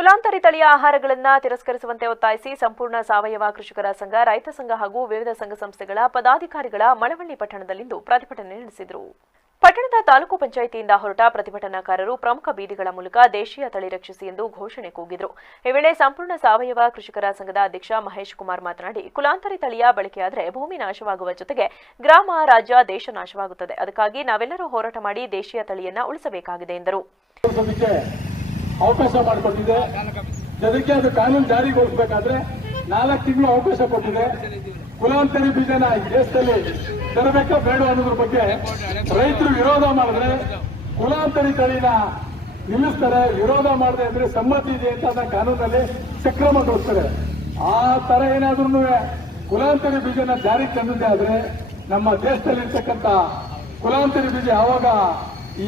ಕುಲಾಂತರಿ ತಳಿಯ ಆಹಾರಗಳನ್ನು ತಿರಸ್ಕರಿಸುವಂತೆ ಒತ್ತಾಯಿಸಿ ಸಂಪೂರ್ಣ ಸಾವಯವ ಕೃಷಿಕರ ಸಂಘ, ರೈತ ಸಂಘ ಹಾಗೂ ವಿವಿಧ ಸಂಘ ಸಂಸ್ಥೆಗಳ ಪದಾಧಿಕಾರಿಗಳ ಮಳವಳ್ಳಿ ಪಟ್ಟಣದಲ್ಲಿಂದು ಪ್ರತಿಭಟನೆ ನಡೆಸಿದರು. ಪಟ್ಟಣದ ತಾಲೂಕು ಪಂಚಾಯಿತಿಯಿಂದ ಹೊರಟ ಪ್ರತಿಭಟನಾಕಾರರು ಪ್ರಮುಖ ಬೀದಿಗಳ ಮೂಲಕ ದೇಶೀಯ ತಳಿ ರಕ್ಷಿಸಿ ಎಂದು ಘೋಷಣೆ ಕೂಗಿದರು. ಈ ವೇಳೆ ಸಂಪೂರ್ಣ ಸಾವಯವ ಕೃಷಿಕರ ಸಂಘದ ಅಧ್ಯಕ್ಷ ಮಹೇಶ್ ಕುಮಾರ್ ಮಾತನಾಡಿ, ಕುಲಾಂತರಿ ತಳಿಯ ಬಳಕೆಯಾದರೆ ಭೂಮಿ ನಾಶವಾಗುವ ಜೊತೆಗೆ ಗ್ರಾಮ, ರಾಜ್ಯ, ದೇಶ ನಾಶವಾಗುತ್ತದೆ. ಅದಕ್ಕಾಗಿ ನಾವೆಲ್ಲರೂ ಹೋರಾಟ ಮಾಡಿ ದೇಶೀಯ ತಳಿಯನ್ನ ಉಳಿಸಬೇಕಾಗಿದೆ ಎಂದರು. ಅವಕಾಶ ಮಾಡಿಕೊಟ್ಟಿದೆ. ಜೊತೆಗೆ ಅದು ಕಾನೂನು ಜಾರಿಗೊಳಿಸಬೇಕಾದ್ರೆ 4 ತಿಂಗಳು ಅವಕಾಶ ಕೊಟ್ಟಿದೆ. ಕುಲಾಂತರಿ ಬೀಜನ ಈ ದೇಶದಲ್ಲಿ ತರಬೇಕಾ ಬೇಡ ಅನ್ನೋದ್ರ ಬಗ್ಗೆ ರೈತರು ವಿರೋಧ ಮಾಡಿದ್ರೆ ಕುಲಾಂತರಿ ತಳಿನ ನಿಲ್ಲಿಸ್ತಾರೆ. ವಿರೋಧ ಮಾಡದೆ ಅಂದ್ರೆ ಸಮ್ಮತಿ ಇದೆ ಅಂತ ಅದನ್ನ ಕಾನೂನಲ್ಲಿ ಸಕ್ರಮಗೊಳಿಸ್ತಾರೆ. ಆ ತರ ಏನಾದ್ರೂ ಕುಲಾಂತರಿ ಬೀಜನ ಜಾರಿಗೆ ತಂದಿದೆ ಆದ್ರೆ ನಮ್ಮ ದೇಶದಲ್ಲಿ ಇರ್ತಕ್ಕಂಥ ಕುಲಾಂತರಿ ಬೀಜ ಯಾವಾಗ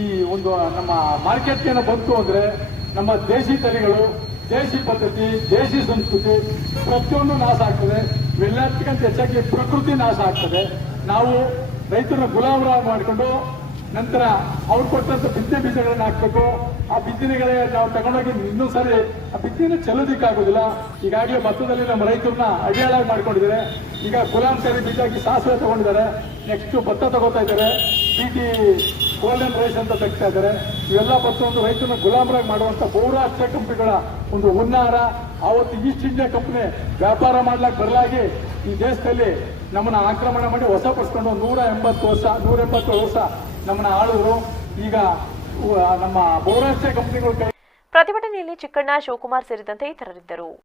ಈ ಒಂದು ನಮ್ಮ ಮಾರ್ಕೆಟ್ಗೆ ಬಂತು ಅಂದ್ರೆ ನಮ್ಮ ದೇಶಿ ತಳಿಗಳು, ದೇಶಿ ಪದ್ಧತಿ, ದೇಶಿ ಸಂಸ್ಕೃತಿ ಪ್ರತಿಯೊಂದು ನಾಶ ಆಗ್ತದೆ. ಎಲ್ಲದಕ್ಕಿಂತ ಹೆಚ್ಚಾಗಿ ಪ್ರಕೃತಿ ನಾಶ ಆಗ್ತದೆ. ನಾವು ರೈತರನ್ನ ಗುಲಾಮರಾಗಿ ಮಾಡಿಕೊಂಡು ನಂತರ ಅವ್ರು ಕೊಟ್ಟಂತ ಬಿತ್ತನೆ ಬೀಜಗಳನ್ನ ಹಾಕ್ಬೇಕು. ಆ ಬಿತ್ತನೆಗಳೇ ನಾವು ತಗೊಂಡೋಗಿ ಇನ್ನೊಂದು ಸಾರಿ ಆ ಬಿತ್ತನೆ ಚೆಲ್ಲೋದಿಕ್ಕಾಗೋದಿಲ್ಲ. ಈಗಾಗಲೇ ಭತ್ತದಲ್ಲಿ ನಮ್ಮ ರೈತರನ್ನ ಅಡಿಯಾಳಾಗಿ ಮಾಡ್ಕೊಂಡಿದ್ದಾರೆ. ಈಗ ಕುಲಾಂತರಿ ಬೀಜಾಗಿ ಸಾಸಿವೆ ತಗೊಂಡಿದ್ದಾರೆ. ನೆಕ್ಸ್ಟ್ ಭತ್ತ ತಗೋತಾ ಇದ್ದಾರೆ. BT ಗೋಲ್ಡನ್ ರೈಸ್ ಅಂತ ತೆಗ್ತಾ ಇದ್ದಾರೆ. ಇವೆಲ್ಲ ಭತ್ತವನ್ನು ರೈತರನ್ನ ಗುಲಾಮರಾಗಿ ಮಾಡುವಂತ ಬಹುರಾಷ್ಟ್ರೀಯ ಕಂಪನಿಗಳ ಒಂದು ಹುನ್ನಾರ. ಆವತ್ತು ಈಸ್ಟ್ ಇಂಡಿಯಾ ಕಂಪನಿ ವ್ಯಾಪಾರ ಮಾಡ್ಲಾಕ್ ಬರಲಾಗಿ ಈ ದೇಶದಲ್ಲಿ ನಮ್ಮನ್ನ ಆಕ್ರಮಣ ಮಾಡಿ ವಶಪಡಿಸ್ಕೊಂಡು 180 ವರ್ಷ ನಮ್ಮನ್ನ ಆಳಿದ್ರು. ಈಗ ನಮ್ಮ ಬಹುರಾಷ್ಟ್ರೀಯ ಕಂಪನಿಗಳು ಪ್ರತಿಭಟನೆಯಲ್ಲಿ ಚಿಕ್ಕಣ್ಣ, ಶಿವಕುಮಾರ್ ಸೇರಿದಂತೆ ಇತರರಿದ್ದರು.